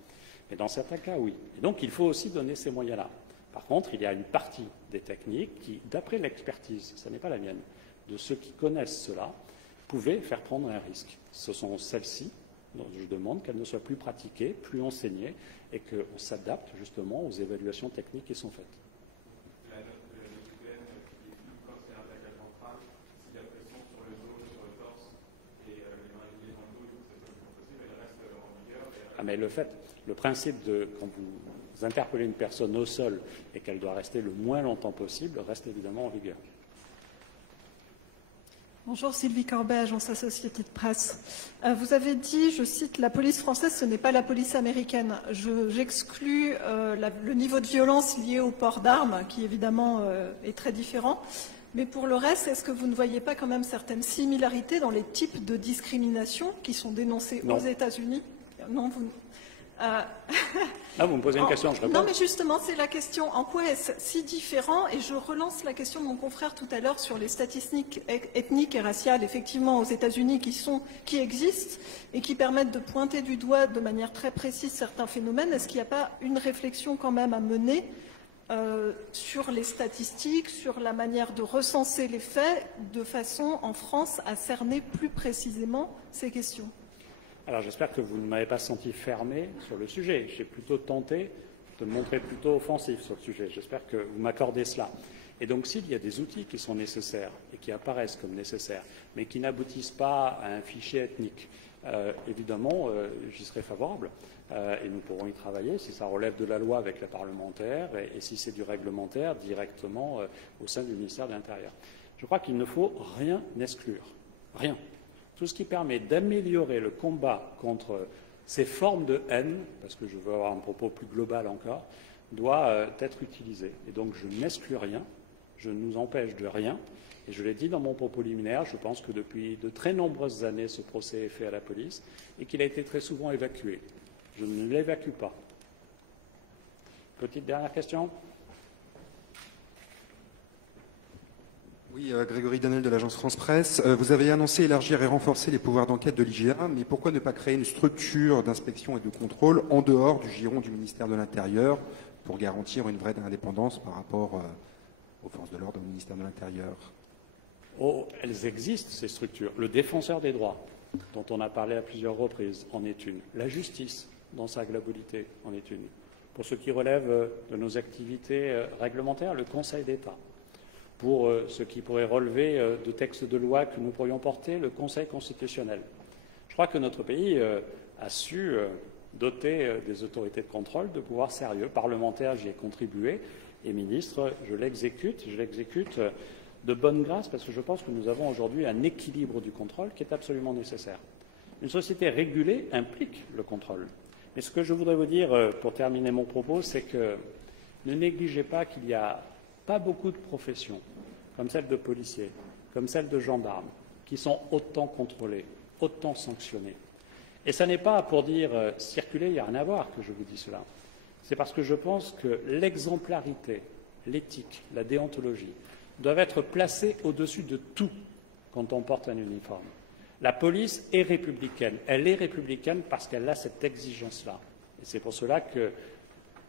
Mais dans certains cas, oui. Et donc, il faut aussi donner ces moyens-là. Par contre, il y a une partie des techniques qui, d'après l'expertise, ce n'est pas la mienne, de ceux qui connaissent cela, pouvaient faire prendre un risque. Ce sont celles-ci dont je demande qu'elles ne soient plus pratiquées, plus enseignées, et qu'on s'adapte justement aux évaluations techniques qui sont faites. Ah, mais le principe de, quand vous interpellez une personne au sol et qu'elle doit rester le moins longtemps possible, reste évidemment en vigueur. Bonjour, Sylvie Corbet, agence Associated Press. Vous avez dit, je cite, la police française, ce n'est pas la police américaine. J'exclus le niveau de violence lié au port d'armes, qui évidemment est très différent. Mais pour le reste, est-ce que vous ne voyez pas quand même certaines similarités dans les types de discrimination qui sont dénoncés aux États-Unis? Non, vous... vous me posez une question, je réponds. Non, mais justement, c'est la question. En quoi est-ce si différent? Et je relance la question de mon confrère tout à l'heure sur les statistiques ethniques et raciales, effectivement, aux États-Unis qui existent et qui permettent de pointer du doigt de manière très précise certains phénomènes. Est-ce qu'il n'y a pas une réflexion quand même à mener sur les statistiques, sur la manière de recenser les faits, de façon, en France, à cerner plus précisément ces questions? Alors j'espère que vous ne m'avez pas senti fermé sur le sujet. J'ai plutôt tenté de me montrer plutôt offensif sur le sujet. J'espère que vous m'accordez cela. Et donc s'il y a des outils qui sont nécessaires et qui apparaissent comme nécessaires, mais qui n'aboutissent pas à un fichier ethnique, évidemment, j'y serai favorable. Et nous pourrons y travailler si ça relève de la loi avec les parlementaires et si c'est du réglementaire directement au sein du ministère de l'Intérieur. Je crois qu'il ne faut rien exclure. Rien. Tout ce qui permet d'améliorer le combat contre ces formes de haine, parce que je veux avoir un propos plus global encore, doit être utilisé. Et donc je n'exclus rien, je ne nous empêche de rien. Et je l'ai dit dans mon propos liminaire, je pense que depuis de très nombreuses années, ce procès est fait à la police et qu'il a été très souvent évacué. Je ne l'évacue pas. Petite dernière question. Oui, Grégory Danel de l'agence France Presse. Vous avez annoncé élargir et renforcer les pouvoirs d'enquête de l'IGA, mais pourquoi ne pas créer une structure d'inspection et de contrôle en dehors du giron du ministère de l'Intérieur pour garantir une vraie indépendance par rapport aux forces de l'ordre au ministère de l'Intérieur? Elles existent, ces structures. Le défenseur des droits, dont on a parlé à plusieurs reprises, en est une. La justice, dans sa globalité, en est une. Pour ce qui relève de nos activités réglementaires, le Conseil d'État. Pour ce qui pourrait relever de textes de loi que nous pourrions porter, le Conseil constitutionnel. Je crois que notre pays a su doter des autorités de contrôle de pouvoirs sérieux. Parlementaire, j'y ai contribué, et ministre, je l'exécute de bonne grâce, parce que je pense que nous avons aujourd'hui un équilibre du contrôle qui est absolument nécessaire. Une société régulée implique le contrôle. Mais ce que je voudrais vous dire, pour terminer mon propos, c'est que ne négligez pas qu'il y a pas beaucoup de professions, comme celle de policiers, comme celle de gendarmes, qui sont autant contrôlées, autant sanctionnées. Et ce n'est pas pour dire circuler, il n'y a rien à voir que je vous dis cela. C'est parce que je pense que l'exemplarité, l'éthique, la déontologie doivent être placées au-dessus de tout quand on porte un uniforme. La police est républicaine. Elle est républicaine parce qu'elle a cette exigence-là. Et c'est pour cela que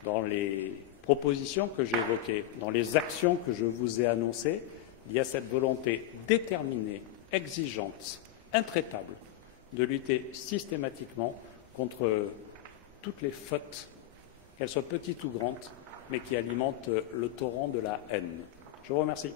dans les propositions que j'ai évoquées, dans les actions que je vous ai annoncées, il y a cette volonté déterminée, exigeante, intraitable, de lutter systématiquement contre toutes les fautes, qu'elles soient petites ou grandes, mais qui alimentent le torrent de la haine. Je vous remercie.